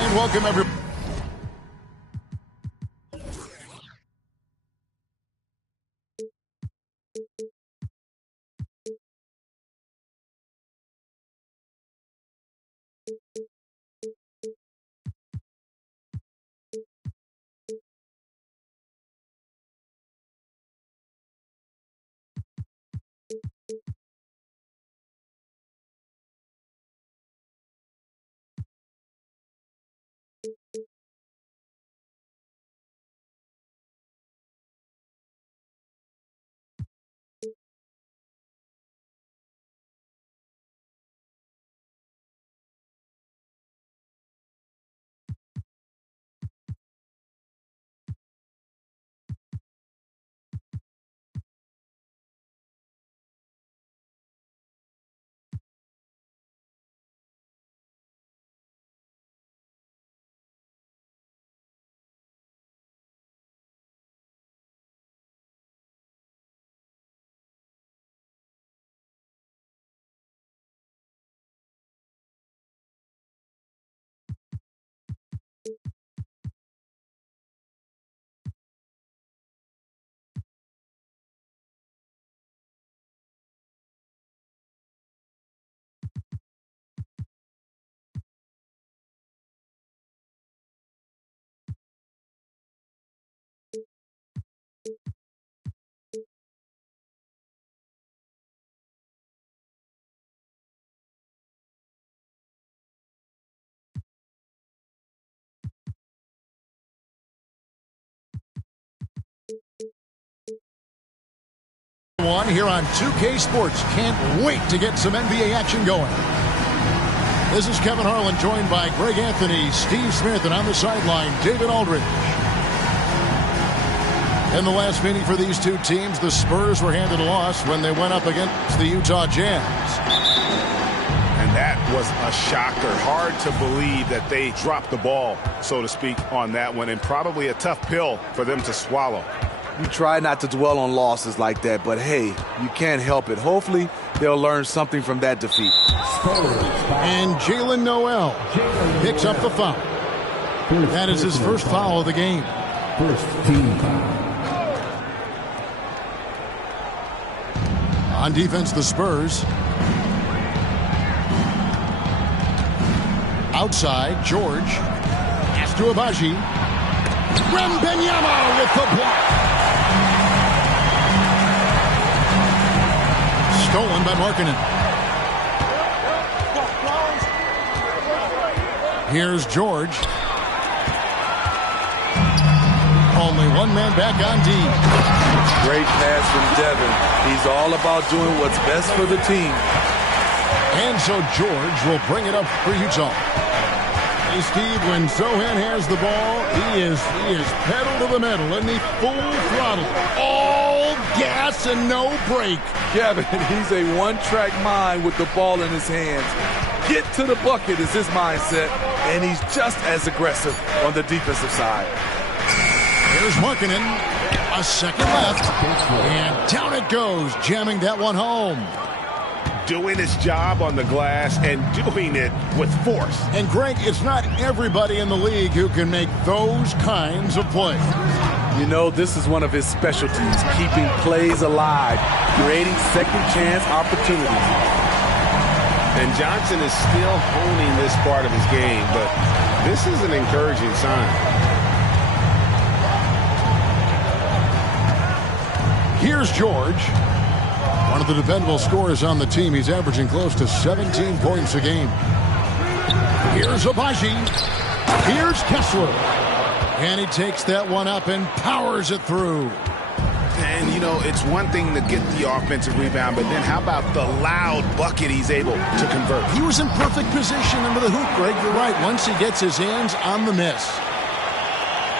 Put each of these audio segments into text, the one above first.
And welcome everyone. One here on 2K Sports. Can't wait to get some NBA action going. This is Kevin Harlan, joined by Greg Anthony, Steve Smith, and on the sideline, David Aldridge. In the last meeting for these two teams, the Spurs were handed a loss when they went up against the Utah Jazz. And that was a shocker. Hard to believe that they dropped the ball, so to speak, on that one, and probably a tough pill for them to swallow. You try not to dwell on losses like that, but hey, you can't help it. Hopefully, they'll learn something from that defeat. And Jalen Noel picks up the foul. That is his first foul of the game. First team foul. On defense, the Spurs. Outside, George. Pass to Abaji. Wembanyama with the block. Stolen by Markkanen. Here's George. Only one man back on D. Great pass from Devin. He's all about doing what's best for the team. And so George will bring it up for Utah. Hey, Steve, when Zohan has the ball, he is pedal to the metal, isn't he? Full throttle. All gas and no brake. Kevin, he's a one-track mind with the ball in his hands. Get to the bucket is his mindset, and he's just as aggressive on the defensive side. Here's Markkanen. A second left. And down it goes, jamming that one home. Doing his job on the glass and doing it with force. And Greg, it's not everybody in the league who can make those kinds of plays. You know, this is one of his specialties, keeping plays alive, creating second chance opportunities. And Johnson is still honing this part of his game, but this is an encouraging sign. Here's George. One of the dependable scorers on the team. He's averaging close to 17 points a game. Here's Abaji. Here's Kessler. And he takes that one up and powers it through. And, you know, it's one thing to get the offensive rebound, but then how about the loud bucket he's able to convert? He was in perfect position under the hoop, Greg. You're right. Once he gets his hands on the miss.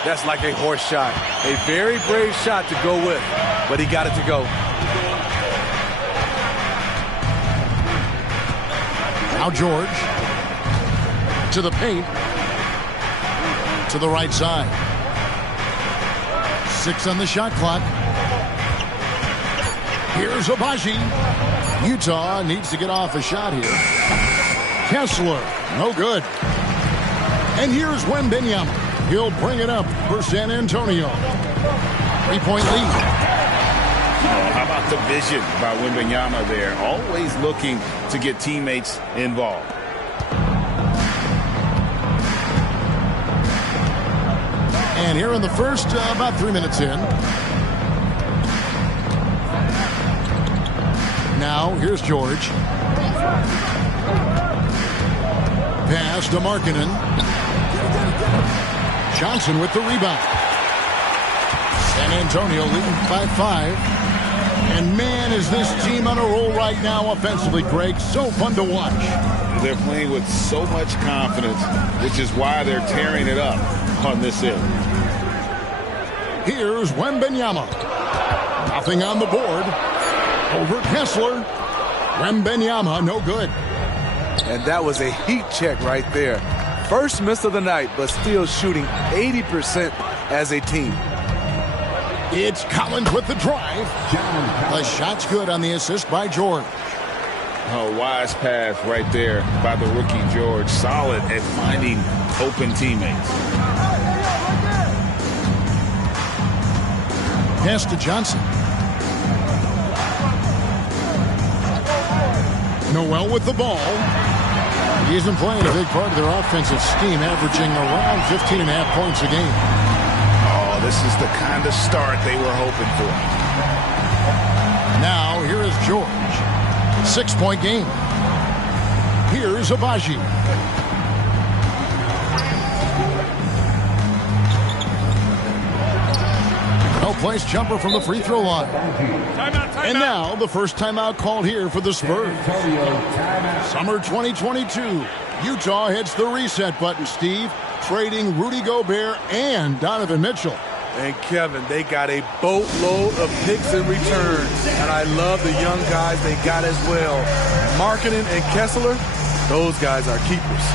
That's like a horse shot. A very brave shot to go with, but he got it to go. Now George. To the paint. To the right side. 6 on the shot clock. Here's Abaji. Utah needs to get off a shot here. Kessler, no good. And here's Wembanyama. He'll bring it up for San Antonio. 3-point lead. Oh, how about the vision by Wembanyama there? Always looking to get teammates involved. And here in the first, about 3 minutes in. Now, here's George. Pass to Markkanen. Johnson with the rebound. San Antonio leading by 5. And man, is this team on a roll right now offensively, Greg. So fun to watch. They're playing with so much confidence, which is why they're tearing it up on this end. Here's Wembanyama. Nothing on the board. Over Kessler. Wembanyama, no good. And that was a heat check right there. First miss of the night, but still shooting 80% as a team. It's Collins with the drive. The shot's good on the assist by George. A wise pass right there by the rookie George. Solid at finding open teammates. Pass to Johnson. Noel with the ball. He isn't playing a big part of their offensive scheme, averaging around 15.5 points a game. Oh, this is the kind of start they were hoping for. Now, here is George. 6-point game. Here's Abaji. No-place jumper from the free throw line. And now, the first timeout called here for the Spurs. Summer 2022. Utah hits the reset button, Steve, trading Rudy Gobert and Donovan Mitchell. And Kevin, they got a boatload of picks in return. And I love the young guys they got as well. Markkanen and Kessler, those guys are keepers.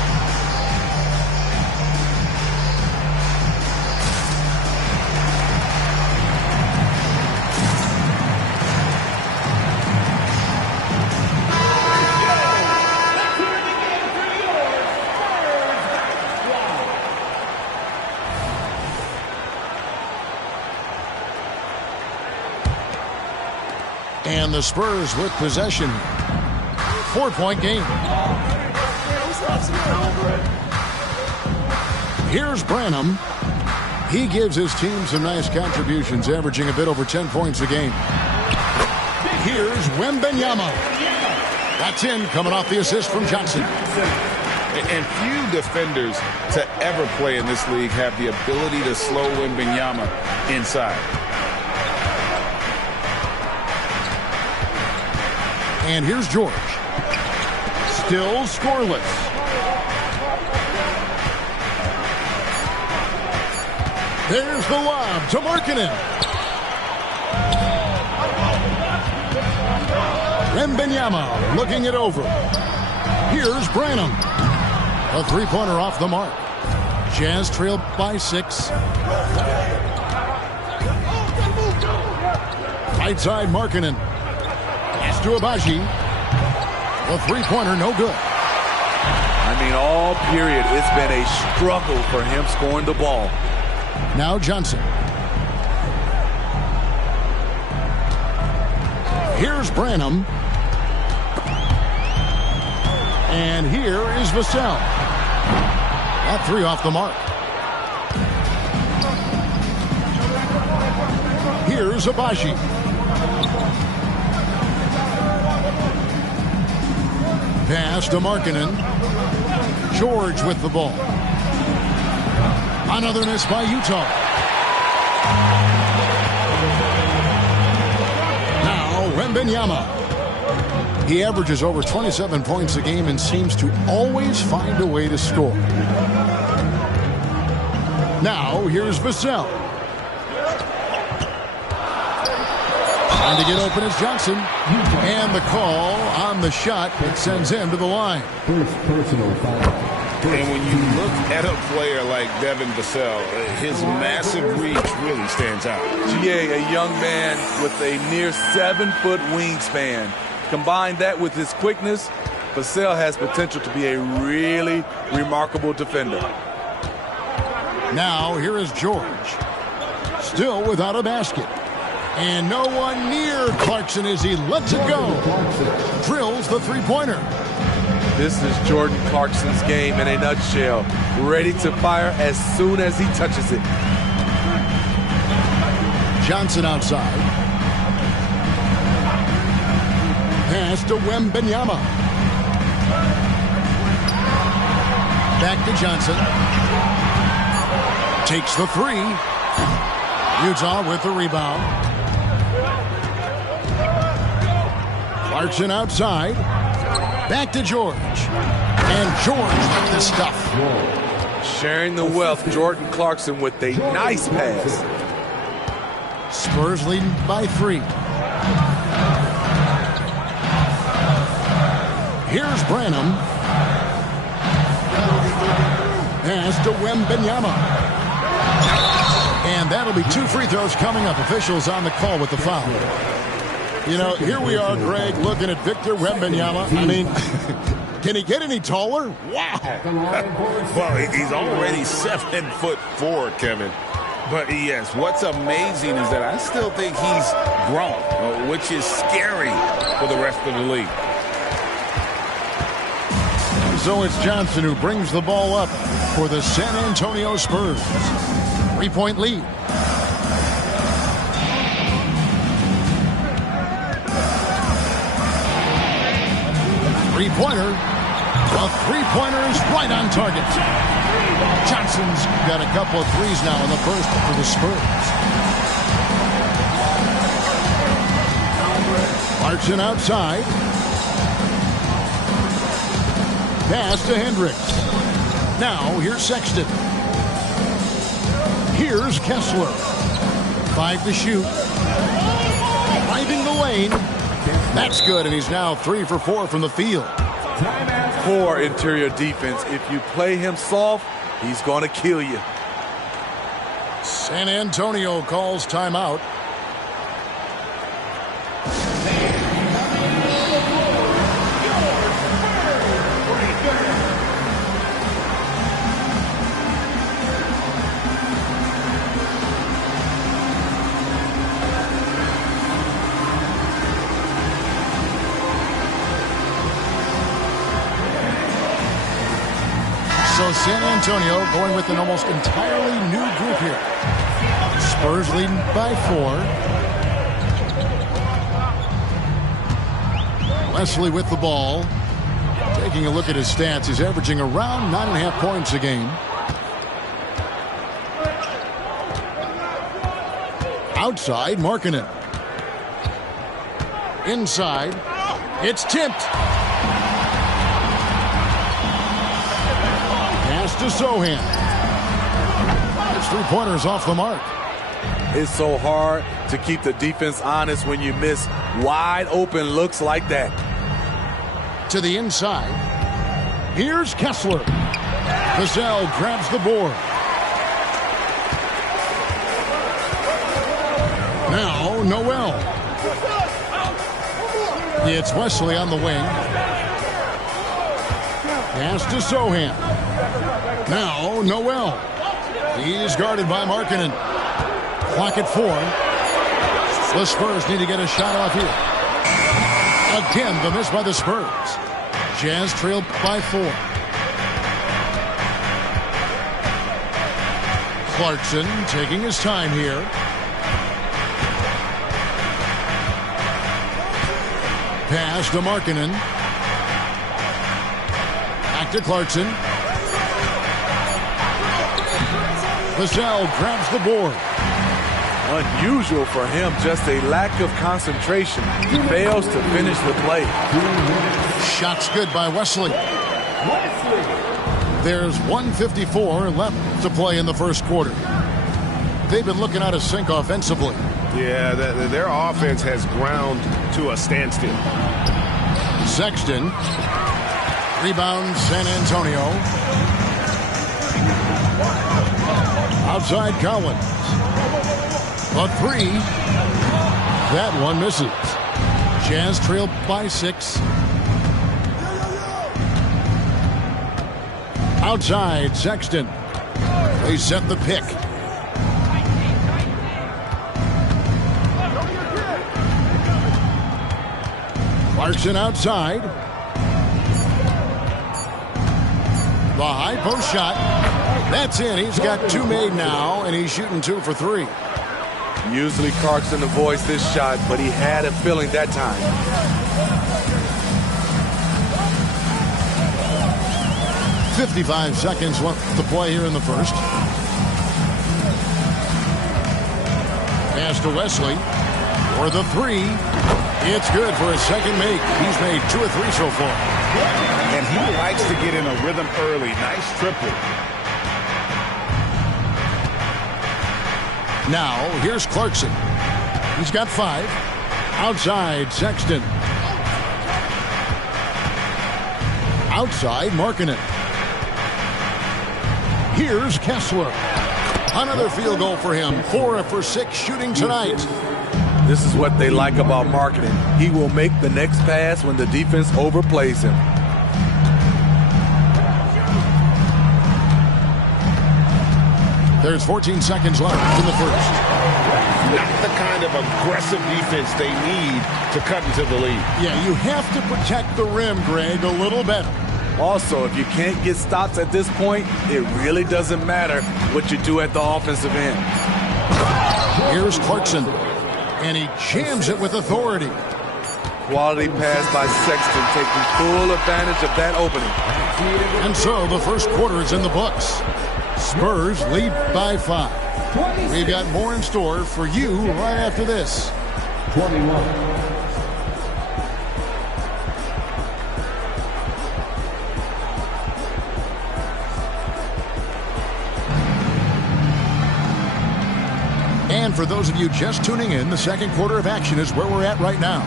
And the Spurs with possession. 4-point game. Here's Branham. He gives his team some nice contributions, averaging a bit over 10 points a game. Here's Wembanyama. That's in, coming off the assist from Johnson. And few defenders to ever play in this league have the ability to slow Wembanyama inside. And here's George. Still scoreless. There's the lob to Markkanen. Wembanyama looking it over. Here's Branham. A three-pointer off the mark. Jazz trailed by 6. Right side Markkanen. Pass to Abaji. The three-pointer no good. I mean, all period, it's been a struggle for him scoring the ball. Now Johnson. Here's Branham. And here is Vassell. That three off the mark. Here's Abaji. Pass to Markkanen. George with the ball. Another miss by Utah. Now Wembanyama. He averages over 27 points a game and seems to always find a way to score. Now here's Vassell. Trying to get open is Johnson. And the call on the shot that sends him to the line. First personal foul. And when you look at a player like Devin Vassell, his massive reach really stands out. GA, a young man with a near 7-foot wingspan. Combine that with his quickness, Vassell has potential to be a really remarkable defender. Now here is George. Still without a basket. And no one near Clarkson as he lets it go. Drills the three-pointer. This is Jordan Clarkson's game in a nutshell. Ready to fire as soon as he touches it. Johnson outside. Pass to Wembanyama. Back to Johnson. Takes the three. Utah with the rebound. Clarkson outside. Back to George. And George with the stuff. Sharing the wealth, Jordan Clarkson with a nice pass. Spurs leading by 3. Here's Branham. Pass to Wembanyama. And that'll be 2 free throws coming up. Officials on the call with the foul. You know, here we are, Greg, looking at Victor Wembanyama. I mean, can he get any taller? Wow. Well, he's already 7'4", Kevin. But yes, what's amazing is that I still think he's grown, which is scary for the rest of the league. So it's Johnson who brings the ball up for the San Antonio Spurs. 3-point lead. Three-pointer. The three-pointer is right on target. Johnson's got a couple of threes now in the first for the Spurs. Clarkson outside. Pass to Hendricks. Now here's Sexton. Here's Kessler. 5 to shoot. Driving the lane. That's good, and he's now 3 for 4 from the field. Poor interior defense. If you play him soft, he's going to kill you. San Antonio calls timeout. So San Antonio going with an almost entirely new group here. Spurs leading by 4. Wesley with the ball. Taking a look at his stats, he's averaging around 9.5 points a game. Outside, Markkanen. Inside, it's tipped. To Sohan. His three-pointer's off the mark. It's so hard to keep the defense honest when you miss wide open looks like that. To the inside. Here's Kessler. Vassell grabs the board. Now Noel. It's Wesley on the wing. Pass to Sohan. Now Noel. He's guarded by Markkanen. Clock at 4. The Spurs need to get a shot off here. Again, the miss by the Spurs. Jazz trailed by 4. Clarkson taking his time here. Pass to Markkanen. Back to Clarkson. Vassell grabs the board. Unusual for him, just a lack of concentration. He fails to finish the play. Shots good by Wesley. There's 1:54 left to play in the first quarter. They've been looking out of sync offensively. Yeah, their offense has ground to a standstill. Sexton. Rebound San Antonio. Outside Collins. A 3. That one misses. Jazz trailed by 6. Outside Sexton. They set the pick. Clarkson outside. The high post shot. That's in. He's got 2 made now, and he's shooting 2 for 3. Usually Clarkson avoids this shot, but he had a feeling that time. .55 seconds left to play here in the first. Pass to Wesley for the 3. It's good for his second make. He's made 2 of 3 so far. And he likes to get in a rhythm early. Nice triple. Now, here's Clarkson. He's got 5. Outside, Sexton. Outside, Markkanen. Here's Kessler. Another field goal for him. 4 for 6 shooting tonight. This is what they like about Markkanen. He will make the next pass when the defense overplays him. There's 14 seconds left in the first. Not the kind of aggressive defense they need to cut into the lead. Yeah, you have to protect the rim, Greg, a little better. Also, if you can't get stops at this point, it really doesn't matter what you do at the offensive end. Here's Clarkson, and he jams it with authority. Quality pass by Sexton, taking full advantage of that opening. And so the first quarter is in the books. Spurs lead by 5. We've got more in store for you right after this. 21. And for those of you just tuning in, the second quarter of action is where we're at right now.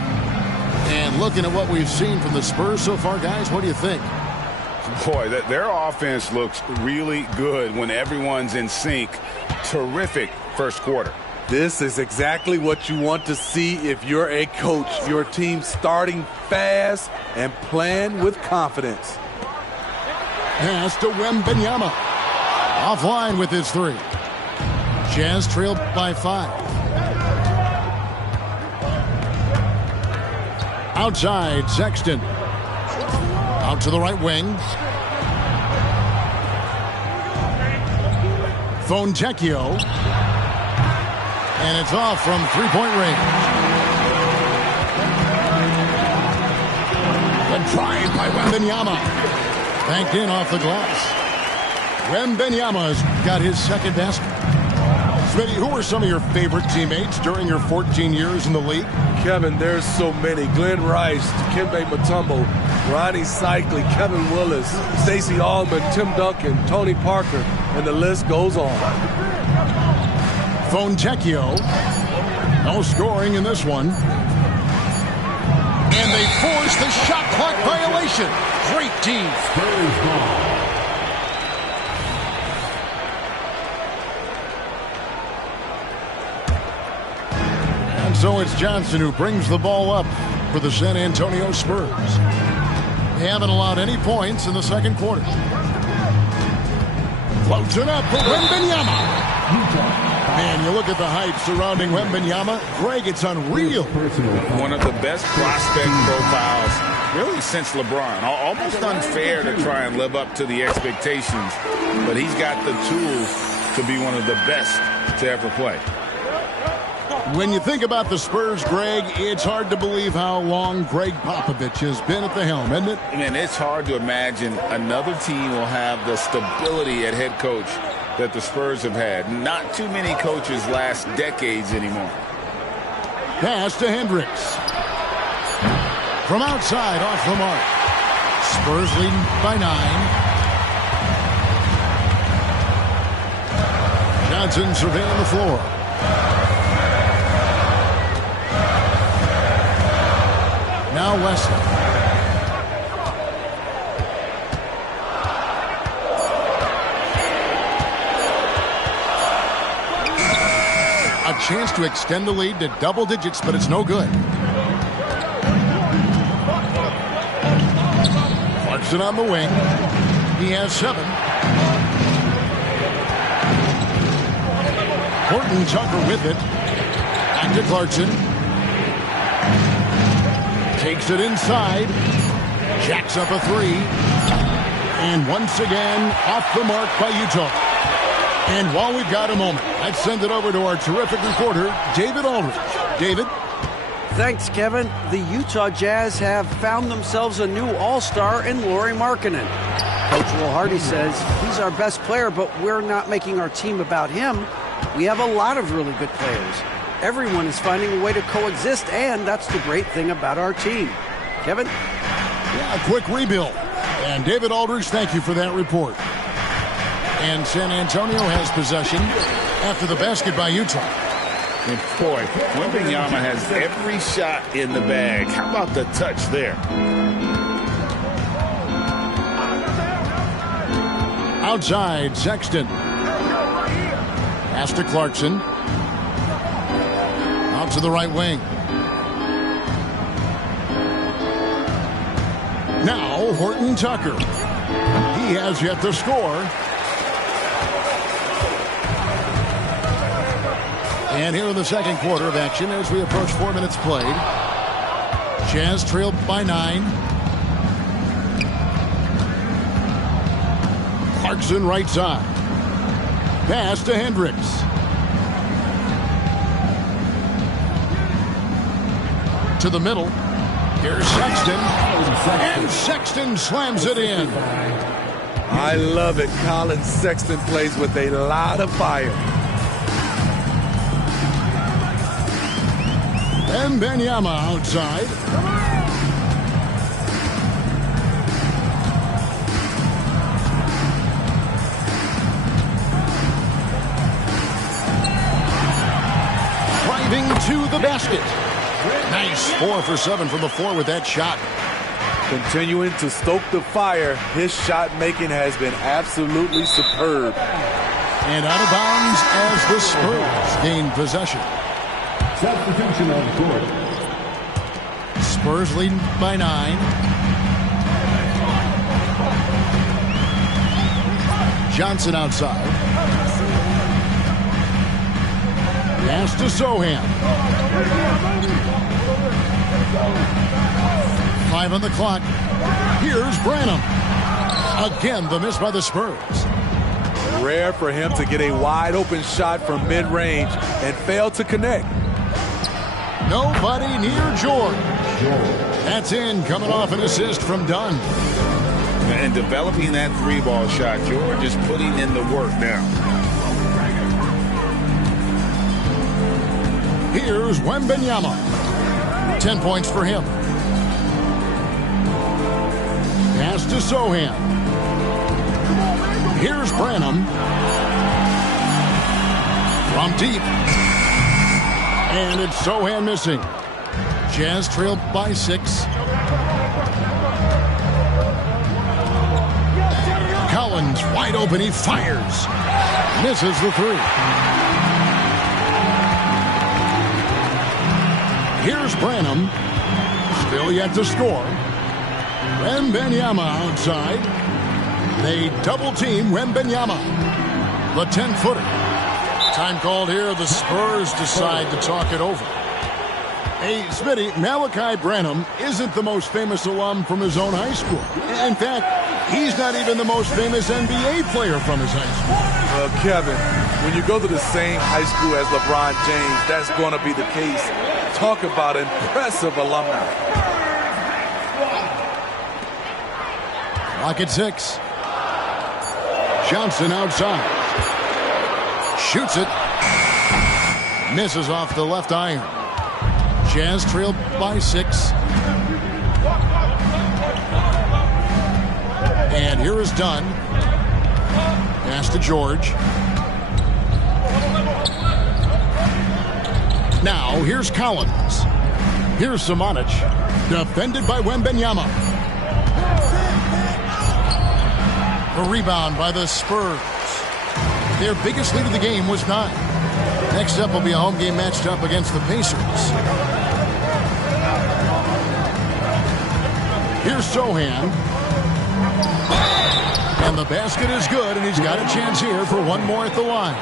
And looking at what we've seen from the Spurs so far, guys, what do you think? Boy, their offense looks really good when everyone's in sync. Terrific first quarter. This is exactly what you want to see if you're a coach. Your team starting fast and playing with confidence. Pass to Wembanyama. Offline with his 3. Jazz trailed by 5. Outside, Sexton. Out to the right wing. Fontecchio. And it's off from three-point range. The drive by Wembanyama. Banked in off the glass. Wembanyama's got his second basket. Smitty, who are some of your favorite teammates during your 14 years in the league? Kevin, there's so many. Glenn Rice, Dikembe Mutombo, Ronnie Cycli, Kevin Willis, Stacey Allman, Tim Duncan, Tony Parker, and the list goes on. Fontecchio. No scoring in this one. And they force the shot clock violation. Great team. Spurs ball. And so it's Johnson who brings the ball up for the San Antonio Spurs. They haven't allowed any points in the second quarter. Floats it up for Wembanyama. Man, you look at the hype surrounding Wembanyama. Greg, it's unreal. One of the best prospect profiles really since LeBron. Almost unfair to try and live up to the expectations, but he's got the tools to be one of the best to ever play. When you think about the Spurs, Greg, it's hard to believe how long Greg Popovich has been at the helm, isn't it? Man, it's hard to imagine another team will have the stability at head coach that the Spurs have had. Not too many coaches last decades anymore. Pass to Hendricks. From outside, off the mark. Spurs leading by 9. Johnson surveying the floor. Now Wesley. A chance to extend the lead to double digits, but it's no good. Clarkson on the wing. He has 7. Horton Tucker with it. Back to Clarkson. Takes it inside. Jacks up a three. And once again, off the mark by Utah. And while we've got a moment, let's send it over to our terrific reporter, David Aldridge. David? Thanks, Kevin. The Utah Jazz have found themselves a new all-star in Lauri Markkanen. Coach Will Hardy says he's our best player, but we're not making our team about him. We have a lot of really good players. Everyone is finding a way to coexist, and that's the great thing about our team. Kevin? Yeah, a quick rebuild. And David Aldridge, thank you for that report. And San Antonio has possession after the basket by Utah. And boy, Wembanyama has every shot in the bag. How about the touch there? Outside, Sexton. Pass to Clarkson. Out to the right wing. Now, Horton Tucker. He has yet to score. And here in the second quarter of action as we approach 4 minutes played. Jazz trailed by 9. Clarkson right side. Pass to Hendricks. To the middle. Here's Sexton. And Sexton slams it in. I love it. Colin Sexton plays with a lot of fire. Wembanyama outside. Driving to the basket. Nice. 4 for 7 from the floor with that shot. Continuing to stoke the fire, his shot making has been absolutely superb. And out of bounds as the Spurs gain possession. Substitution on court. Spurs leading by 9. Johnson outside. Pass to Sohan. 5 on the clock. Here's Branham. Again, the miss by the Spurs. Rare for him to get a wide open shot from mid-range and fail to connect. Nobody near George. That's in, coming off an assist from Dunn. And developing that 3-ball shot, George is putting in the work now. Here's Wembanyama. 10 points for him. Pass to Sohan. Here's Branham. From deep. And it's Sohan missing. Jazz trailed by 6. Collins wide open. He fires. Misses the 3. Here's Branham. Still yet to score. Wembanyama outside. They double team Wembanyama. The 10-footer. Time called here. The Spurs decide to talk it over. Hey, Smitty, Malachi Branham isn't the most famous alum from his own high school. In fact, he's not even the most famous NBA player from his high school. Well, Kevin, when you go to the same high school as LeBron James, that's going to be the case. Talk about impressive alumni. Clock at 6. Johnson outside. Shoots it. Misses off the left iron. Jazz trailed by 6. And here is Dunn. Pass to George. Now here's Collins. Here's Samanic. Defended by Wembanyama. A rebound by the Spurs. Their biggest lead of the game was 9. Next up will be a home game matched up against the Pacers. Here's Sohan. And the basket is good, and he's got a chance here for one more at the line.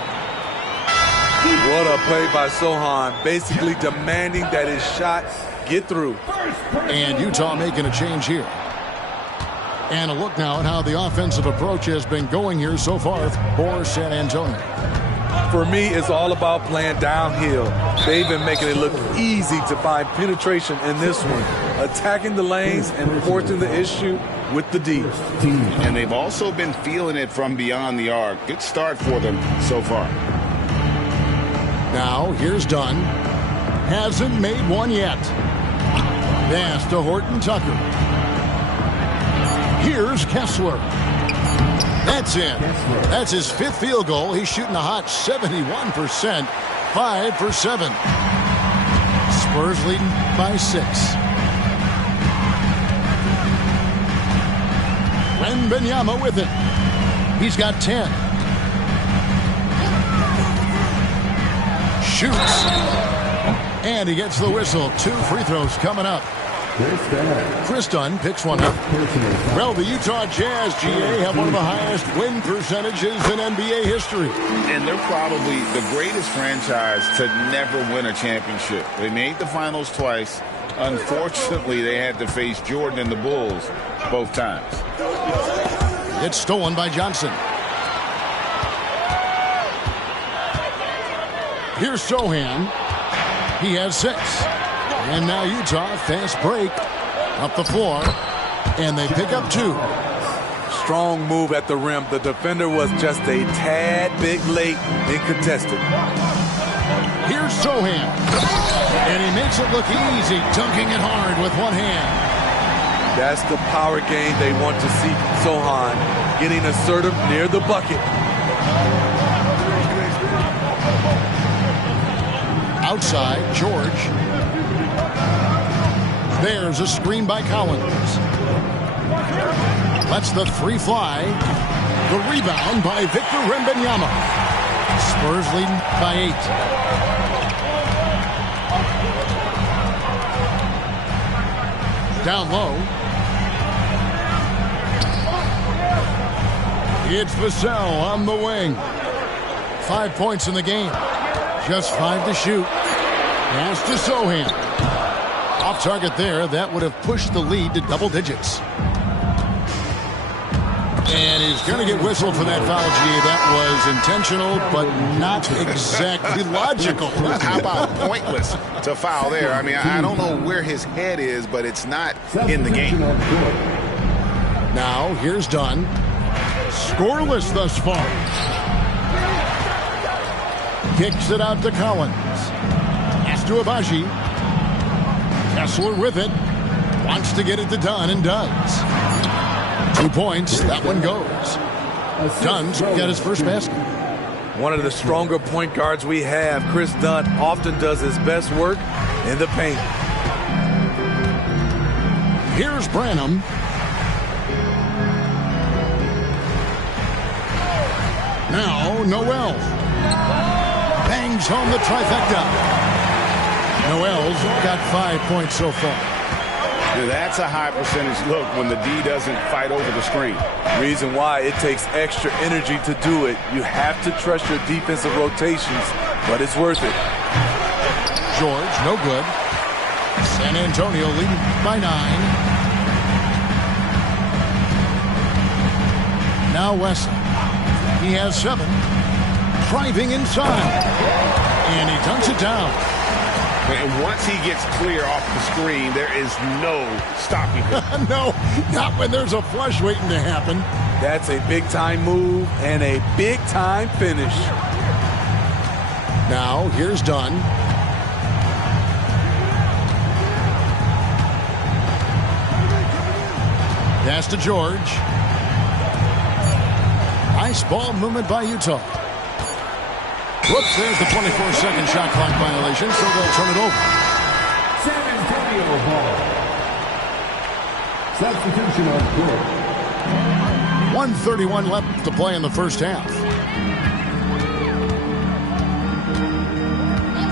What a play by Sohan, basically demanding that his shot get through. And Utah making a change here. And a look now at how the offensive approach has been going here so far for San Antonio. For me, it's all about playing downhill. They've been making it look easy to find penetration in this one, attacking the lanes and forcing the issue with the D. And they've also been feeling it from beyond the arc. Good start for them so far. Now, here's Dunn. Hasn't made one yet. Pass to Horton Tucker. Here's Kessler. That's in. That's his 5th field goal. He's shooting a hot 71%. 5 for 7. Spurs leading by 6. Wembanyama with it. He's got 10. Shoots. And he gets the whistle. 2 free throws coming up. Chris Dunn picks one up. Well, the Utah Jazz, GA, have one of the highest win percentages in NBA history. And they're probably the greatest franchise to never win a championship. They made the finals twice. Unfortunately, they had to face Jordan and the Bulls both times. It's stolen by Johnson. Here's Sohan. He has 6. And now Utah, fast break, up the floor, and they pick up 2. Strong move at the rim. The defender was just a tad bit late in contested. Here's Sohan. And he makes it look easy, dunking it hard with one hand. That's the power game they want to see from Sohan, getting assertive near the bucket. Outside, George. There's a screen by Collins. Lets the 3 fly. The rebound by Victor Wembanyama. Spurs leading by 8. Down low. It's Vassell on the wing. 5 points in the game. Just 5 to shoot. Pass to Sohan. Off target there. That would have pushed the lead to double digits. And he's going to get whistled for that foul, G. That was intentional, but not exactly logical. How about pointless to foul there? I mean, I don't know where his head is, but it's not in the game. Now, here's Dunn. Scoreless thus far. Kicks it out to Collins. Pass to Abaji. Kessler with it. Wants to get it to Dunn and does. 2 points. That one goes. Dunn's got his first basket. One of the stronger point guards we have, Chris Dunn, often does his best work in the paint. Here's Branham. Now Noel. Bangs home the trifecta. Noel's got 5 points so far. That's a high percentage look when the D doesn't fight over the screen. Reason why it takes extra energy to do it. You have to trust your defensive rotations, but it's worth it. George, no good. San Antonio leading by 9. Now Wesley. He has 7. Driving inside. And he dunks it down. And once he gets clear off the screen, there is no stopping him. No, not when there's a flush waiting to happen. That's a big-time move and a big-time finish. Now, here's Dunn. Pass to George. Nice ball movement by Utah. Whoops, there's the 24-second shot clock violation, so they'll turn it over. San Antonio ball. Substitution on court. 1:31 left to play in the first half.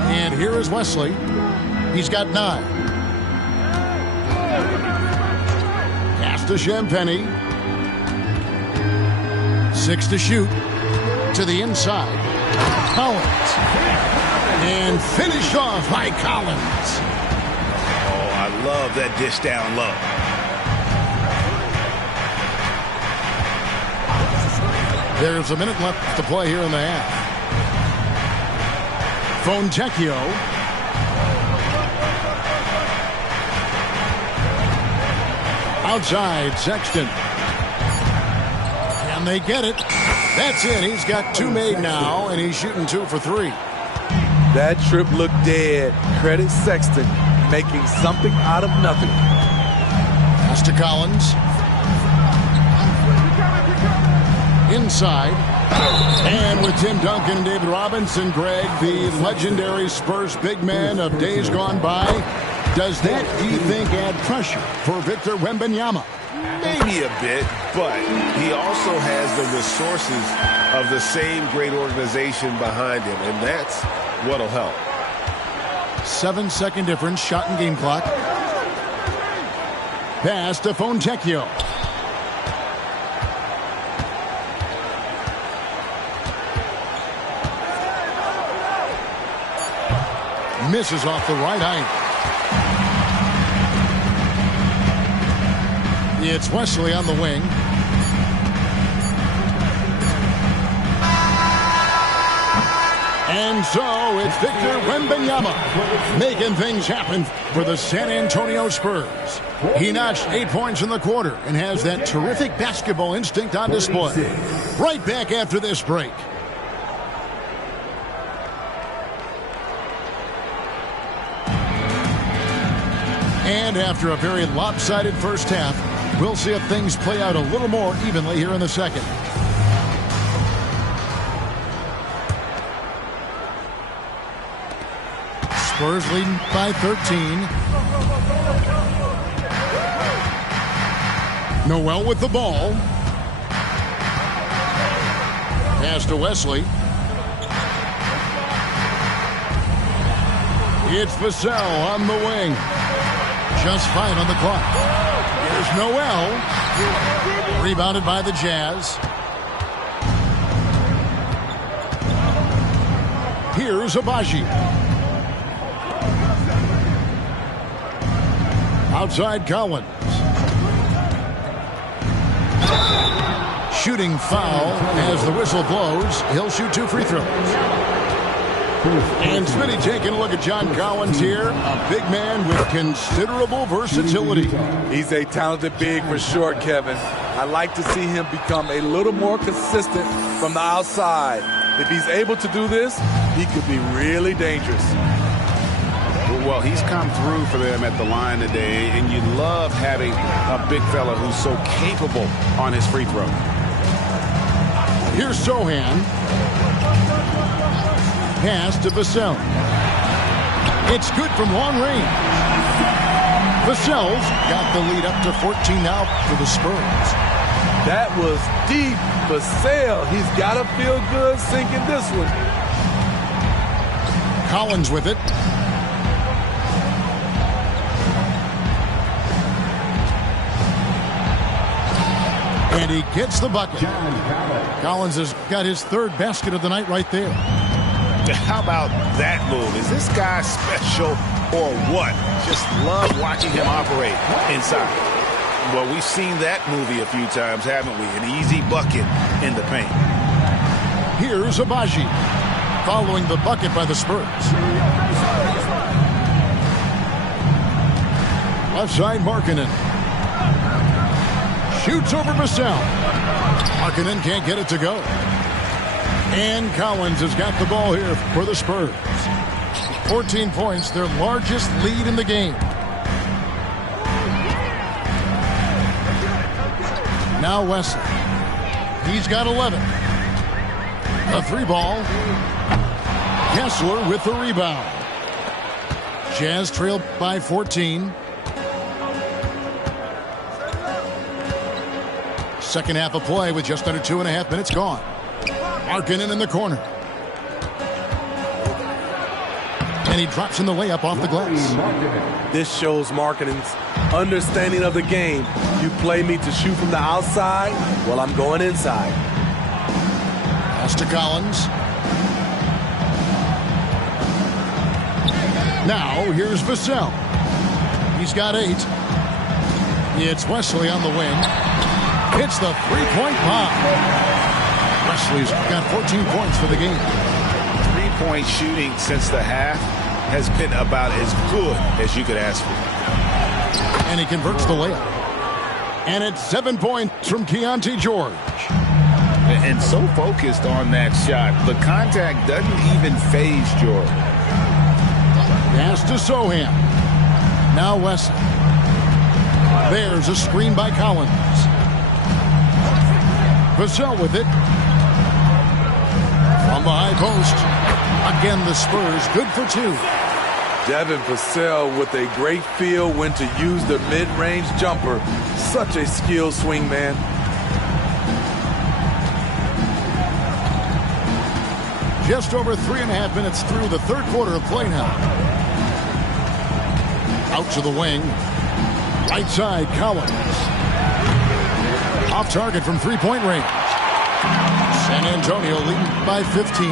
And here is Wesley. He's got 9. Pass to Champagny. 6 to shoot. To the inside. Collins. And finished off by Collins. Oh, I love that dish down low. There's a minute left to play here in the half. Fontecchio. Outside, Sexton. Can they get it? That's it. He's got 2 made now, and he's shooting 2 for 3. That trip looked dead. Credit Sexton, making something out of nothing. Pass to Collins. Inside. And with Tim Duncan and David Robinson, Greg, the legendary Spurs big man of days gone by, does that, do you think, add pressure for Victor Wembanyama? Maybe a bit, but he also has the resources of the same great organization behind him, and that's what'll help. 7-second difference, shot and game clock. Pass to Fontecchio. Misses off the right eye. It's Wesley on the wing. And so it's Victor Wembanyama making things happen for the San Antonio Spurs. He notched 8 points in the quarter and has that terrific basketball instinct on display. Right back after this break. And after a very lopsided first half, we'll see if things play out a little more evenly here in the second. Spurs leading by 13. Noel with the ball. Pass to Wesley. It's Vassell on the wing. Just 5 on the clock. Here's Noel. Rebounded by the Jazz. Here's Abaji. Outside Collins. Shooting foul as the whistle blows. He'll shoot 2 free throws. And Smitty taking a look at John Collins here. A big man with considerable versatility. He's a talented big for sure, Kevin. I like to see him become a little more consistent from the outside. If he's able to do this, he could be really dangerous. Well, he's come through for them at the line today, and you love having a big fella who's so capable on his free throw. Here's Sohan. Pass to Vassell. It's good from long range. Vassell's got the lead up to 14 now for the Spurs. That was deep. Vassell, he's got to feel good sinking this one. Collins with it. And he gets the bucket. Collins has got his 3rd basket of the night right there. How about that move? Is this guy special or what? Just love watching him operate inside. Well, we've seen that movie a few times, haven't we? An easy bucket in the paint. Here's Abaji following the bucket by the Spurs. Left side, Markkanen. Shoots over Vassell. Markkanen can't get it to go. And Collins has got the ball here for the Spurs. 14 points, their largest lead in the game. Now Wesley. He's got 11. A 3-ball. Kessler with the rebound. Jazz trail by 14. Second half of play with just under 2.5 minutes gone. Markkanen in the corner. And he drops in the layup off the glass. This shows Markkanen's understanding of the game. You play me to shoot from the outside, well, I'm going inside. Pass to Collins. Now here's Vassell. He's got 8. It's Wesley on the wing. Hits the three-point bomb. Wesley's got 14 points for the game. Three-point shooting since the half has been about as good as you could ask for. And he converts the layup. And it's 7 points from Keontae George. And so focused on that shot, the contact doesn't even faze George. Pass to Sohan. Now Wesley. There's a screen by Collins. Vassell with it. From the high post. Again, the Spurs good for 2. Devin Vassell with a great feel when to use the mid-range jumper. Such a skilled swing man. Just over 3.5 minutes through the third quarter of play now. Out to the wing. Right side, Collins. Off target from three-point range. San Antonio leading by 15.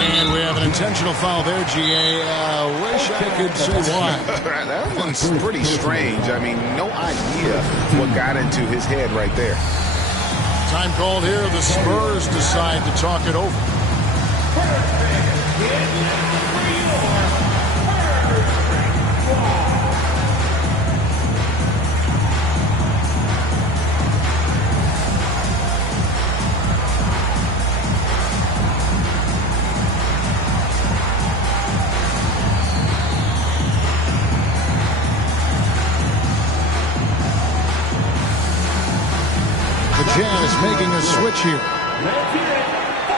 And we have an intentional foul there, GA. Wish I could say why. That one's pretty strange. I mean, no idea what got into his head right there. Time called here. The Spurs decide to talk it over. Jazz making a switch here. Let's hear it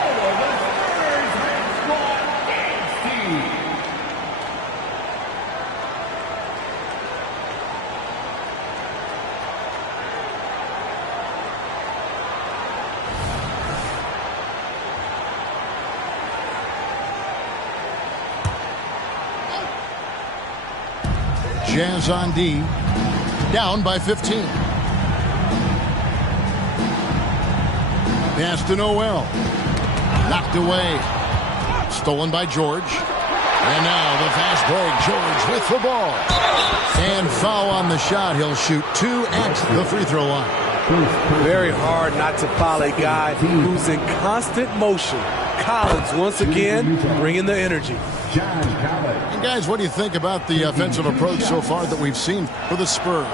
for the Spurs squad dance team. Jazz on D. Down by 15. Pass to Noel. Knocked away. Stolen by George. And now the fast break. George with the ball. And foul on the shot. He'll shoot 2 at the free throw line. Very hard not to foul a guy who's in constant motion. Collins once again bringing the energy. And guys, what do you think about the offensive approach so far that we've seen for the Spurs?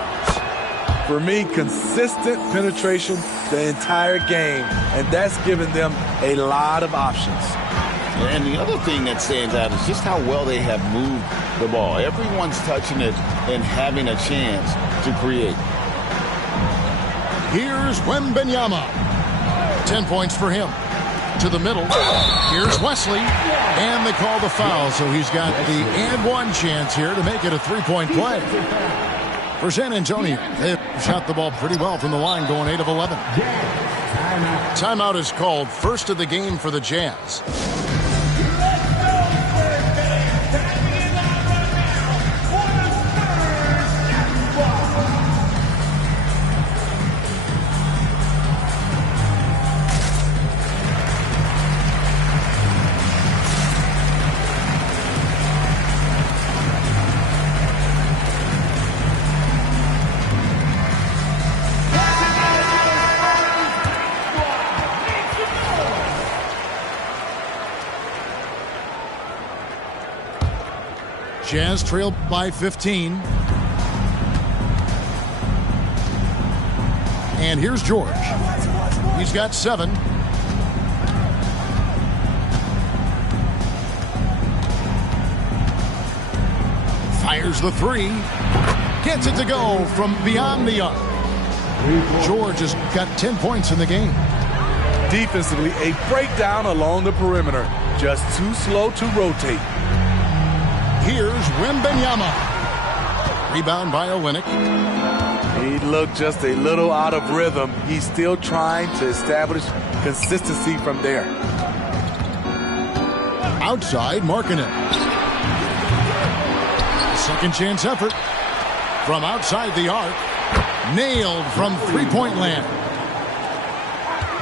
For me, consistent penetration the entire game, and that's given them a lot of options. And the other thing that stands out is just how well they have moved the ball. Everyone's touching it and having a chance to create. Here's Wembanyama. 10 points for him. To the middle. Here's Wesley. And they call the foul, so he's got the and one chance here to make it a three-point play. For San Antonio, they shot the ball pretty well from the line, going 8 of 11. Timeout is called, first of the game for the Jazz. Jazz trail by 15. And here's George. He's got 7. Fires the 3. Gets it to go from beyond the arc. George has got 10 points in the game. Defensively, a breakdown along the perimeter. Just too slow to rotate. Here's Wembanyama. Rebound by Olynyk. He looked just a little out of rhythm. He's still trying to establish consistency from there. Outside, Markkanen. Second chance effort. From outside the arc. Nailed from three-point land.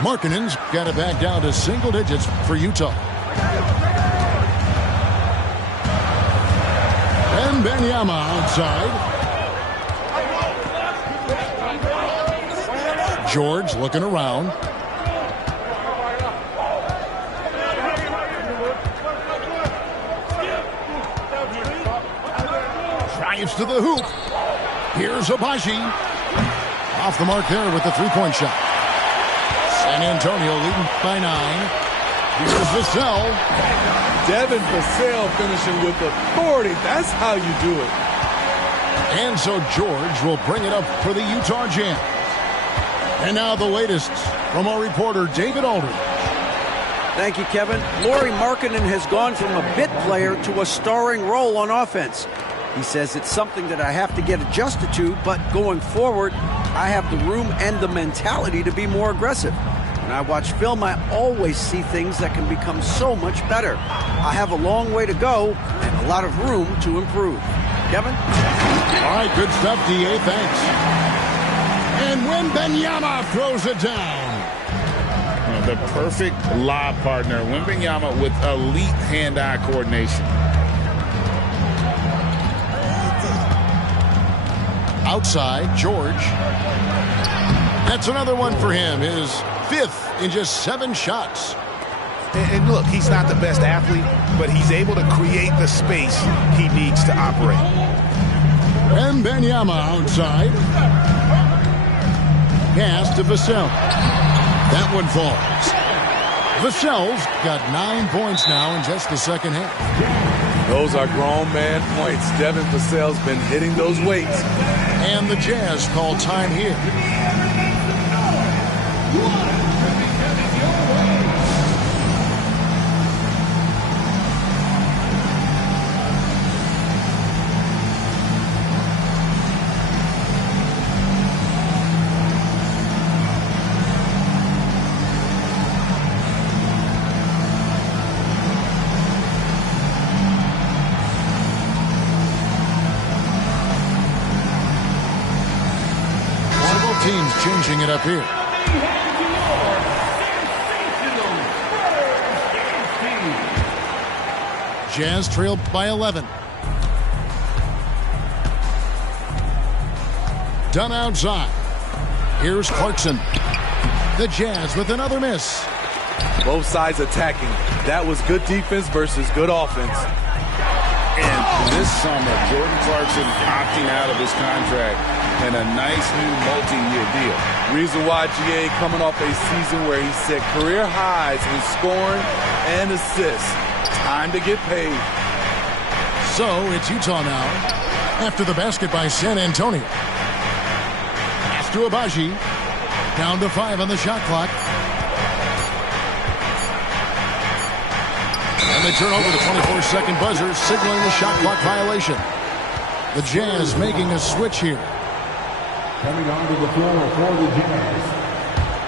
Markkanen's got it back down to single digits for Utah. Wembanyama outside. George looking around. Drives to the hoop. Here's Abaji. Off the mark there with the three-point shot. San Antonio leading by 9. Here's Vassell. Devin Vassell finishing with authority. That's how you do it. And so George will bring it up for the Utah Jazz. And now the latest from our reporter, David Aldridge. Thank you, Kevin. Lauri Markkanen has gone from a bit player to a starring role on offense. He says it's something that I have to get adjusted to, but going forward, I have the room and the mentality to be more aggressive. When I watch film, I always see things that can become so much better. I have a long way to go and a lot of room to improve. Kevin? All right, good stuff, D.A. Thanks. And Wembanyama throws it down. The perfect lob partner. Wembanyama with elite hand-eye coordination. Outside, George. That's another one for him. His 5th in just 7 shots. And look, he's not the best athlete, but he's able to create the space he needs to operate. Wembanyama outside. Pass to Vassell. That one falls. Vassell's got 9 points now in just the second half. Those are grown man points. Devin Vassell's been hitting those weights. And the Jazz call time here. Teams changing it up here. Jazz trailed by 11. Done outside. Here's Clarkson. The Jazz with another miss. Both sides attacking. That was good defense versus good offense. And this summer, Jordan Clarkson opting out of his contract and a nice new multi-year deal. Reason why GA coming off a season where he set career highs in scoring and assists. Time to get paid. So it's Utah now after the basket by San Antonio. Pass to Abaji. Down to 5 on the shot clock. And they turn over the 24-second buzzer, signaling the shot clock violation. The Jazz making a switch here. Coming onto the floor for the Jazz,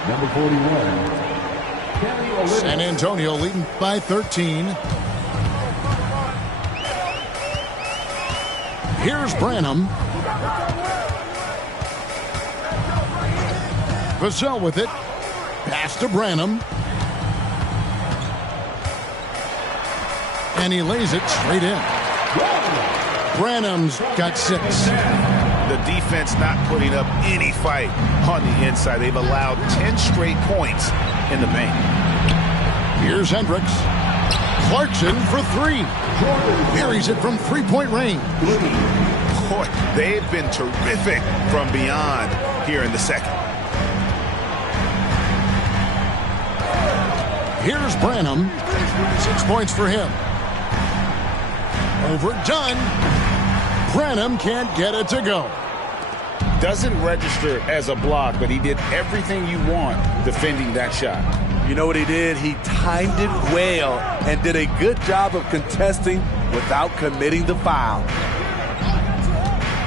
number 41. San Antonio leading by 13. Here's Branham. Vassell with it. Pass to Branham. And he lays it straight in. Branham's got 6. The defense not putting up any fight on the inside. They've allowed 10 straight points in the paint. Here's Hendricks. Clarkson for 3. Buries it from 3-point range. Boy, they've been terrific from beyond here in the second. Here's Branham. 6 points for him. Overdone. Branham can't get it to go. Doesn't register as a block, but he did everything you want defending that shot. You know what he did? He timed it well and did a good job of contesting without committing the foul.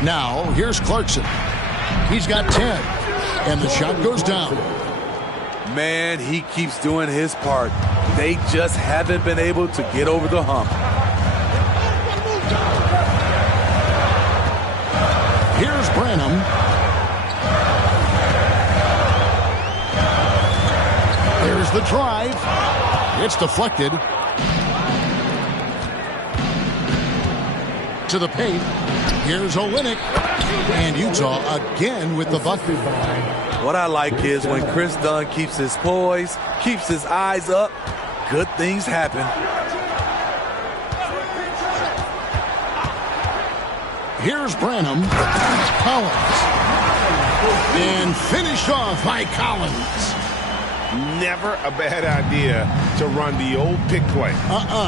Now, here's Clarkson. He's got 10, and the shot goes down. Man, he keeps doing his part. They just haven't been able to get over the hump. Here's Branham. There's the drive. It's deflected. To the paint. Here's Olynyk. And Utah again with the bucket. What I like is when Chris Dunn keeps his poise, keeps his eyes up, good things happen. Here's Branham. Collins. And finished off by Collins. Never a bad idea to run the old pick play.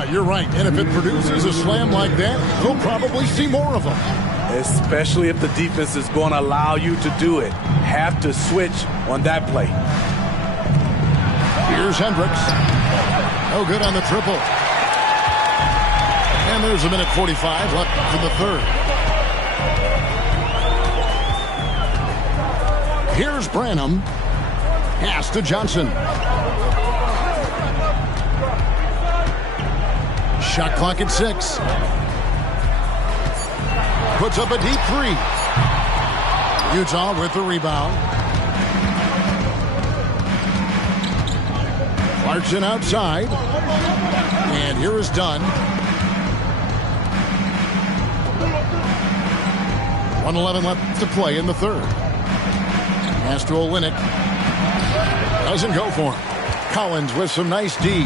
You're right. And if it produces a slam like that, we'll probably see more of them. Especially if the defense is going to allow you to do it. Have to switch on that play. Here's Hendricks. No good on the triple. And there's a minute 45 left for the third. Here's Branham. Pass to Johnson. Shot clock at 6. Puts up a deep 3. Utah with the rebound. Clarkson outside. And here is Dunn. 1:11 left to play in the third. Pass to Olynyk. Doesn't go for him. Collins with some nice D.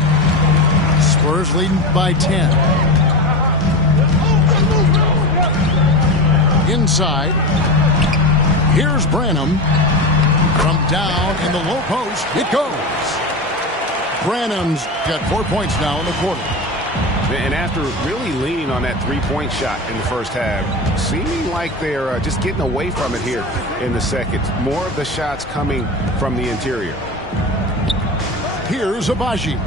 Spurs leading by 10. Inside. Here's Branham. From down in the low post, it goes. Branham's got 4 points now in the quarter. And after really leaning on that three-point shot in the first half, seeming like they're just getting away from it here in the second. More of the shots coming from the interior. Here's Abaji.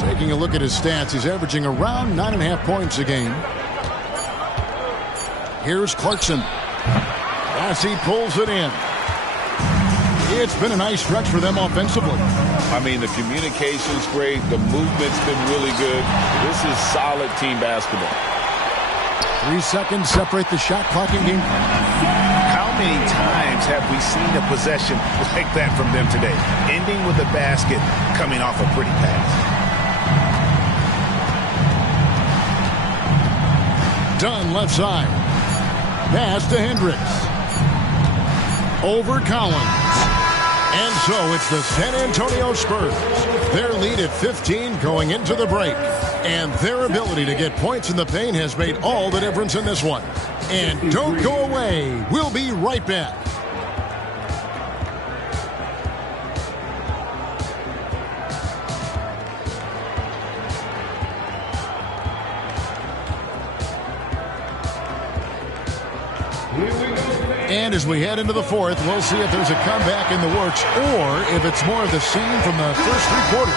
Taking a look at his stats, he's averaging around 9.5 points a game. Here's Clarkson. As he pulls it in. It's been a nice stretch for them offensively. I mean, the communication's great. The movement's been really good. This is solid team basketball. 3 seconds separate the shot clock in game. How many times have we seen a possession like that from them today? Ending with a basket, coming off a pretty pass. Dunn left side. Pass to Hendricks. Over Collins. And so it's the San Antonio Spurs. Their lead at 15 going into the break. And their ability to get points in the paint has made all the difference in this one. And don't go away. We'll be right back. And as we head into the fourth, we'll see if there's a comeback in the works or if it's more of the same from the first 3 quarters.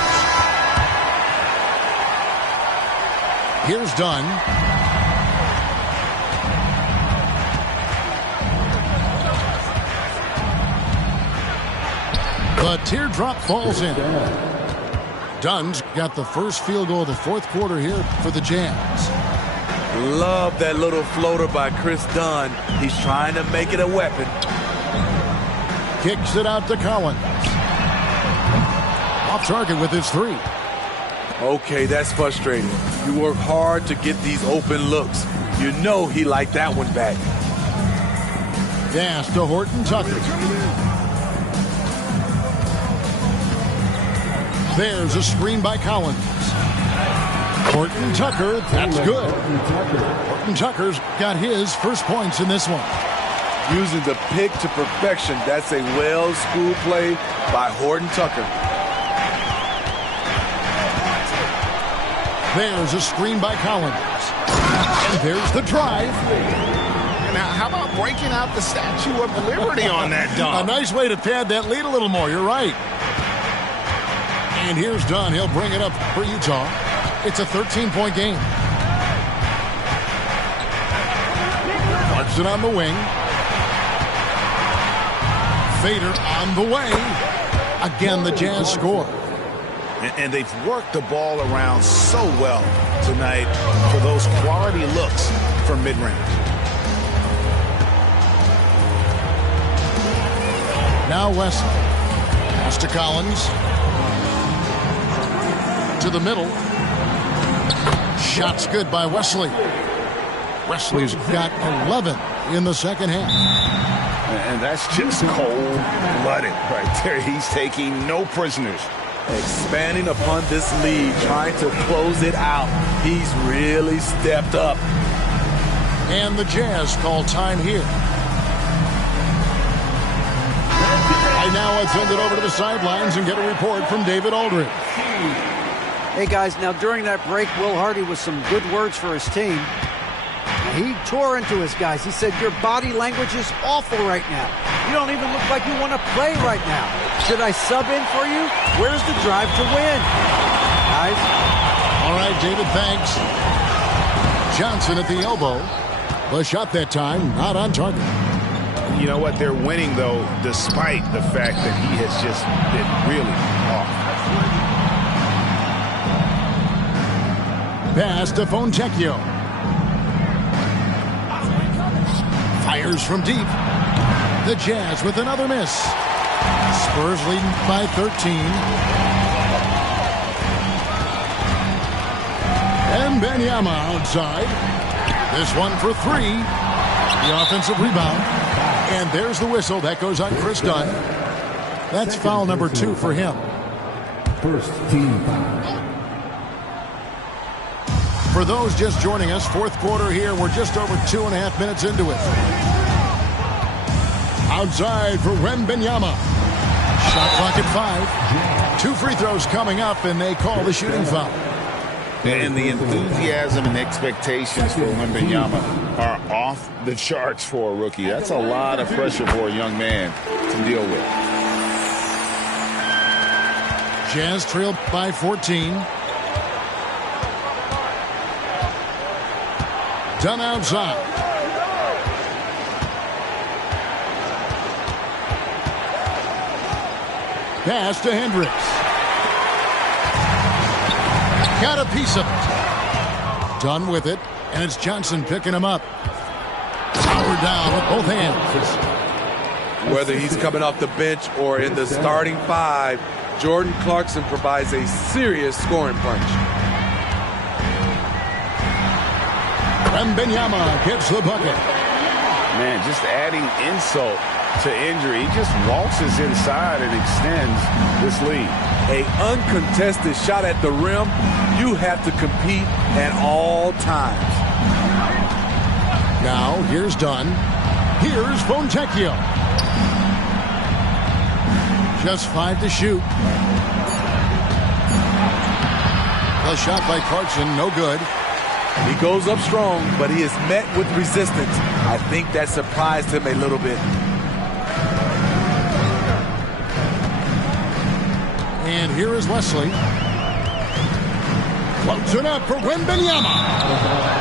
Here's Dunn. The teardrop falls in. Dunn's got the first field goal of the fourth quarter here for the Jazz. Love that little floater by Chris Dunn. He's trying to make it a weapon. Kicks it out to Collins. Off target with his 3. Okay, that's frustrating. You work hard to get these open looks. You know he liked that one back. Pass to Horton Tucker. There's a screen by Collins. Horton Tucker, that's good. Horton Tucker's got his first points in this one. Using the pick to perfection. That's a well-schooled play by Horton Tucker. There's a screen by Collins. And there's the drive. Now, how about breaking out the Statue of Liberty on that dunk? A nice way to pad that lead a little more. You're right. And here's Dunn. He'll bring it up for Utah. It's a 13-point game. Clarkson on the wing. Fader on the way. Again, the Jazz score. And they've worked the ball around so well tonight for those quality looks from mid-range. Now Wesley. Pass to Collins. To the middle. Shot's good by Wesley. Wesley's got 11 in the second half. And that's just cold-blooded right there. He's taking no prisoners. Expanding upon this lead, trying to close it out. He's really stepped up. And the Jazz call time here. I now send it over to the sidelines and get a report from David Aldridge. Hey, guys, now during that break, Will Hardy with some good words for his team. He tore into his guys. He said, your body language is awful right now. You don't even look like you want to play right now. Should I sub in for you? Where's the drive to win? Guys? All right, David, thanks. Johnson at the elbow. The shot that time, not on target. You know what? They're winning, though, despite the fact that he has just been really off. Pass to Fontecchio. Fires from deep. The Jazz with another miss. Spurs leading by 13. And Benyama outside. This one for three. The offensive rebound. And there's the whistle. That goes on Chris Dunn. That's foul number 2 for him. First team foul. For those just joining us, fourth quarter here. We're just over 2.5 minutes into it. Outside for Wembanyama. Shot clock at 5. 2 free throws coming up, and they call the shooting foul. And the enthusiasm and expectations for Wembanyama are off the charts for a rookie. That's a lot of pressure for a young man to deal with. Jazz trailed by 14. Done outside. Pass to Hendricks. Got a piece of it. Done with it, and it's Johnson picking him up. Power down with both hands. Whether he's coming off the bench or in the starting 5, Jordan Clarkson provides a serious scoring punch. Wembanyama gets the bucket. Man, just adding insult to injury. He just waltzes inside and extends this lead. A uncontested shot at the rim, you have to compete at all times. Now, here's Dunn. Here's Fontecchio. Just 5 to shoot. The shot by Clarkson, no good. He goes up strong, but he is met with resistance. I think that surprised him a little bit. And here is Wesley. Floats it up for Wembanyama.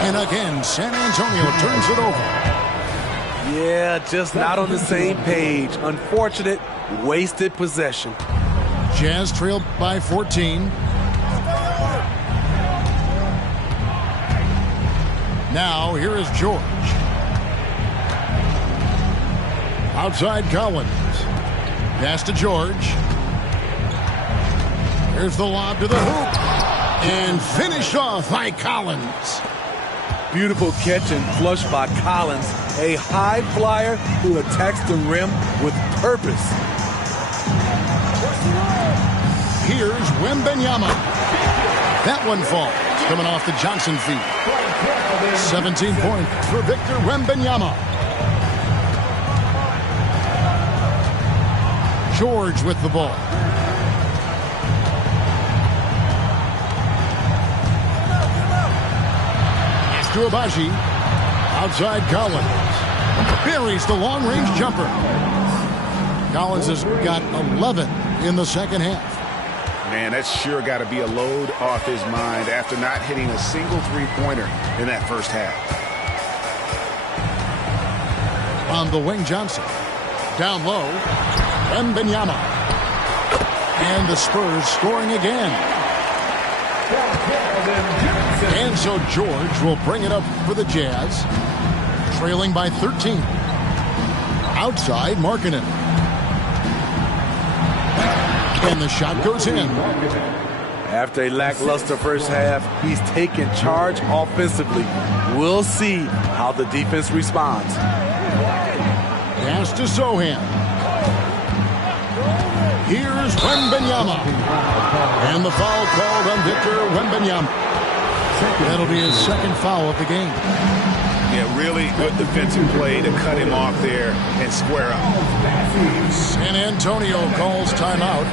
And again, San Antonio turns it over. Yeah, just not on the same page. Unfortunate, wasted possession. Jazz trailed by 14. Now, here is George. Outside Collins. Pass to George. Here's the lob to the hoop. And finished off by Collins. Beautiful catch and flush by Collins. A high flyer who attacks the rim with purpose. Here's Wembanyama. That one falls. Coming off the Johnson feet. 17 points for Victor Wembanyama. George with the ball. It's to Abaji. Outside Collins. Buries the long-range jumper. Collins has got 11 in the second half. Man, that's sure got to be a load off his mind after not hitting a single three-pointer in that first half. On the wing, Johnson. Down low. Wembanyama. And the Spurs scoring again. And so George will bring it up for the Jazz. Trailing by 13. Outside, Markkanen. And the shot goes in. After a lackluster first half, he's taken charge offensively. We'll see how the defense responds. Pass to Sohan. Here's Wembanyama. And the foul called on Victor Wembanyama. That'll be his second foul of the game. Yeah, really good defensive play to cut him off there and square up. San Antonio calls timeout.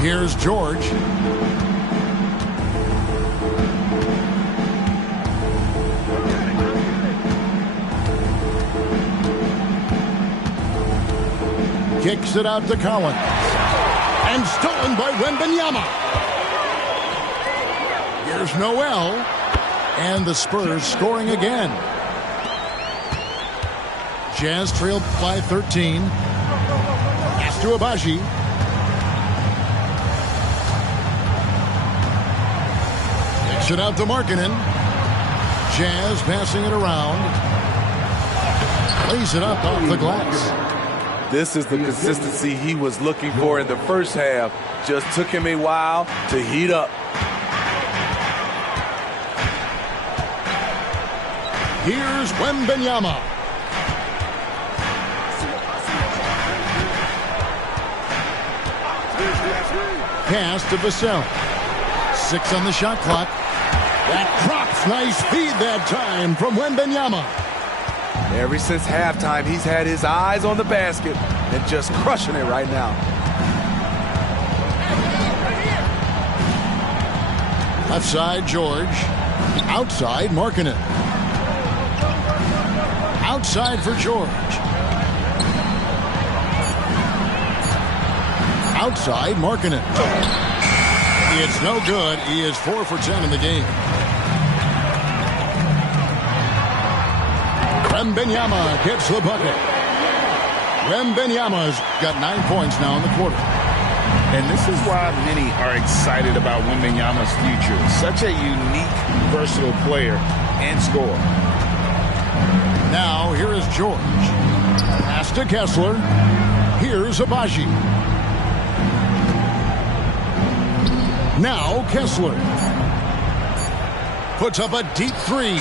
Here's George. Kicks it out to Collins. And stolen by Wembanyama. Here's Noel. And the Spurs scoring again. Jazz trailed by 13. Pass to Abaji. It out to Markkanen. Jazz passing it around. Plays it up off the glass. This is the consistency he was looking for in the first half. Just took him a while to heat up. Here's Wembanyama. Pass to Vassell. 6 on the shot clock. That drops. Nice feed that time from Wembanyama. Ever since halftime, he's had his eyes on the basket and just crushing it right now. Left side, George. Outside, Markkanen. Outside for George. Outside, Markkanen. It's no good. He is 4 for 10 in the game. Wembanyama gets the bucket. Wembanyama's got 9 points now in the quarter. And this is why many are excited about Wembanyama's future. Such a unique, versatile player and scorer. Now, here is George. Pass to Kessler. Here's Abaji. Now Kessler puts up a deep 3.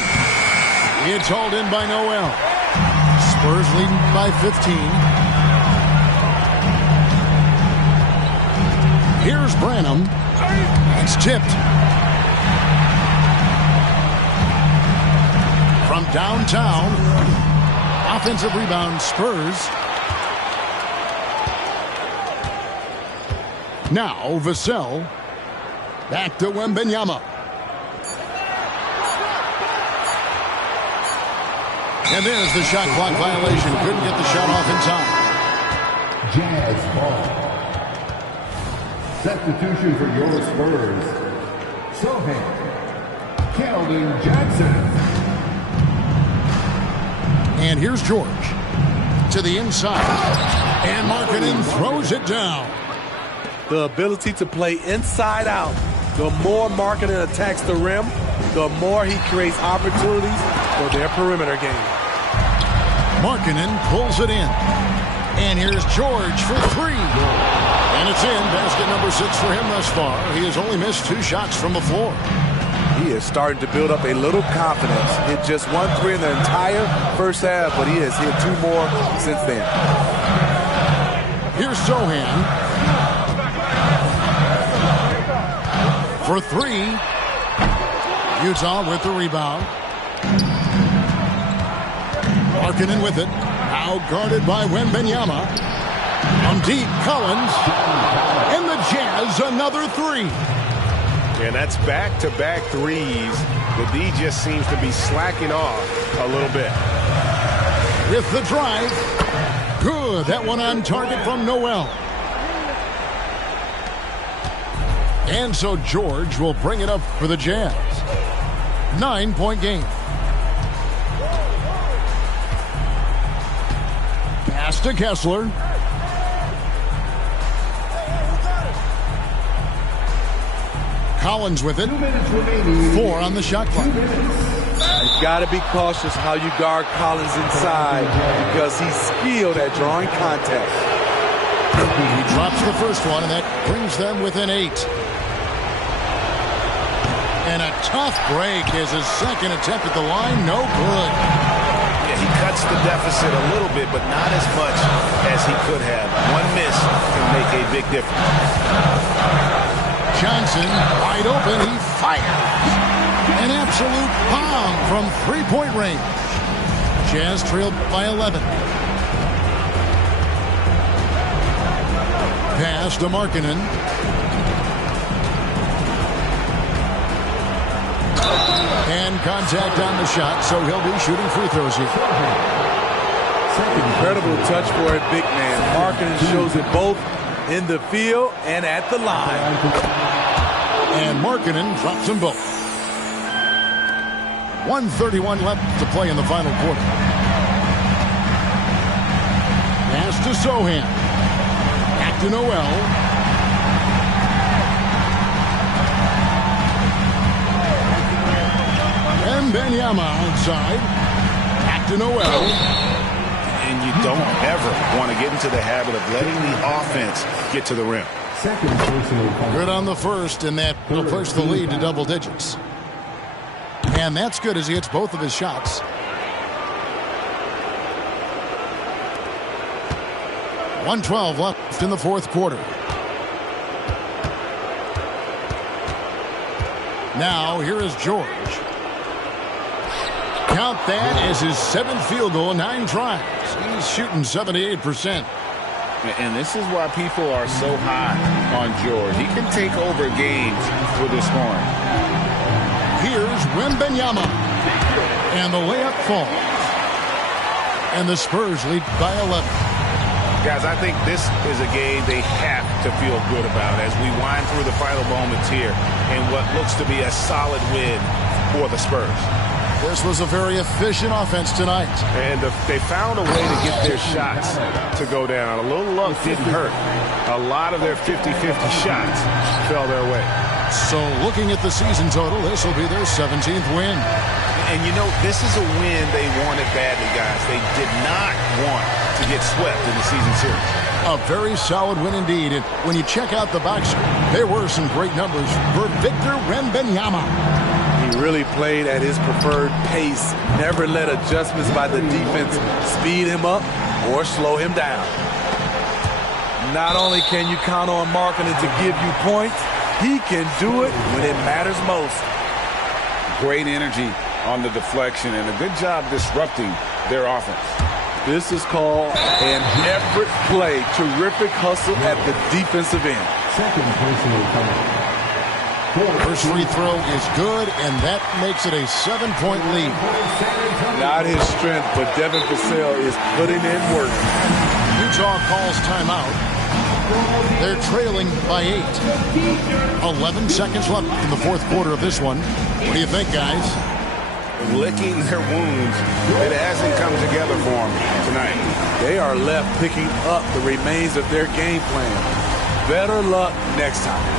It's hauled in by Noel. Spurs leading by 15. Here's Branham. It's tipped. From downtown. Offensive rebound, Spurs. Now Vassell. Back to Wembanyama. And there's the shot clock violation. Couldn't get the shot off in time. Jazz ball. Substitution for your Spurs. Sohan. Keldon Johnson. And here's George. To the inside. And Markkanen throws it down. The ability to play inside out. The more Markkanen attacks the rim, the more he creates opportunities for their perimeter game. Markkanen pulls it in. And here's George for 3. And it's in. Basket number 6 for him thus far. He has only missed 2 shots from the floor. He is starting to build up a little confidence. Hit just 1 3 in the entire first half, but he has hit 2 more since then. Here's Sohan. For 3. Utah with the rebound. Markkanen with it. Now guarded by Wembanyama. From deep, Collins. And the Jazz another three. And that's back-to-back threes. The D just seems to be slacking off a little bit. With the drive. Good. That one on target from Noel. And so George will bring it up for the Jazz. 9-point game. Pass to Kessler. Collins with it. 4 on the shot clock. You got to be cautious how you guard Collins inside because he's skilled at drawing contact. He drops the first one, and that brings them within 8. And a tough break is his second attempt at the line. No good. Yeah, he cuts the deficit a little bit, but not as much as he could have. One miss can make a big difference. Johnson, wide open. He fires. An absolute bomb from three-point range. Jazz trailed by 11. Pass to Markkanen. And contact on the shot, so he'll be shooting free throws here. Incredible touch for a big man. Markkanen shows it both in the field and at the line. And Markkanen drops them both. 1:31 left to play in the final quarter. Pass to Sohan. Back to Noel. And Wembanyama outside. Back to Noel. And you don't ever want to get into the habit of letting the offense get to the rim. Good on the first, and that will push the lead to double digits. And that's good as he hits both of his shots. .112 left in the fourth quarter. Now, here is George. Count that as his 7th field goal, 9 tries. He's shooting 78%. And this is why people are so high on George. He can take over games with his scoring. Here's Wembanyama. And the layup falls. And the Spurs lead by 11. Guys, I think this is a game they have to feel good about as we wind through the final moments here in what looks to be a solid win for the Spurs. This was a very efficient offense tonight. And they found a way to get their shots to go down. A little luck didn't hurt. A lot of their 50-50 shots fell their way. So looking at the season total, this will be their 17th win. And you know, this is a win they wanted badly, guys. They did not want to get swept in the season series. A very solid win indeed. And when you check out the box score, there were some great numbers for Victor Wembanyama. He really played at his preferred pace. Never let adjustments by the defense speed him up or slow him down. Not only can you count on Markkanen to give you points, he can do it when it matters most. Great energy on the deflection and a good job disrupting their offense. This is called an effort play. Terrific hustle at the defensive end. Second personal foul. First free throw is good, and that makes it a 7-point lead. Not his strength, but Devin Vassell is putting in work. Utah calls timeout. They're trailing by 8. 11 seconds left in the fourth quarter of this one. What do you think, guys? Licking their wounds. It hasn't come together for them tonight. They are left picking up the remains of their game plan. Better luck next time.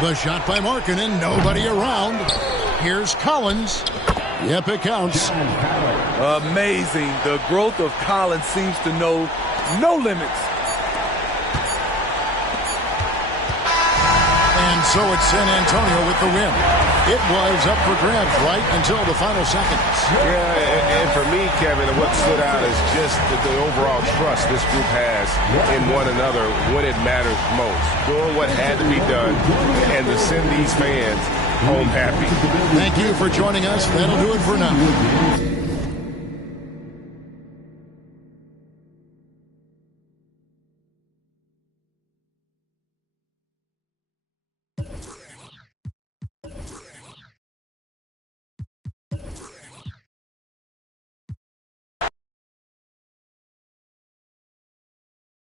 The shot by Markkanen, nobody around. Here's Collins. Yep, it counts. Amazing. The growth of Collins seems to know no limits. And And so it's San Antonio with the win. It was up for grabs right until the final seconds. Yeah, and for me, Kevin, what stood out is just the overall trust this group has in one another when it matters most. Doing what had to be done and to send these fans home happy. Thank you for joining us. That'll do it for now.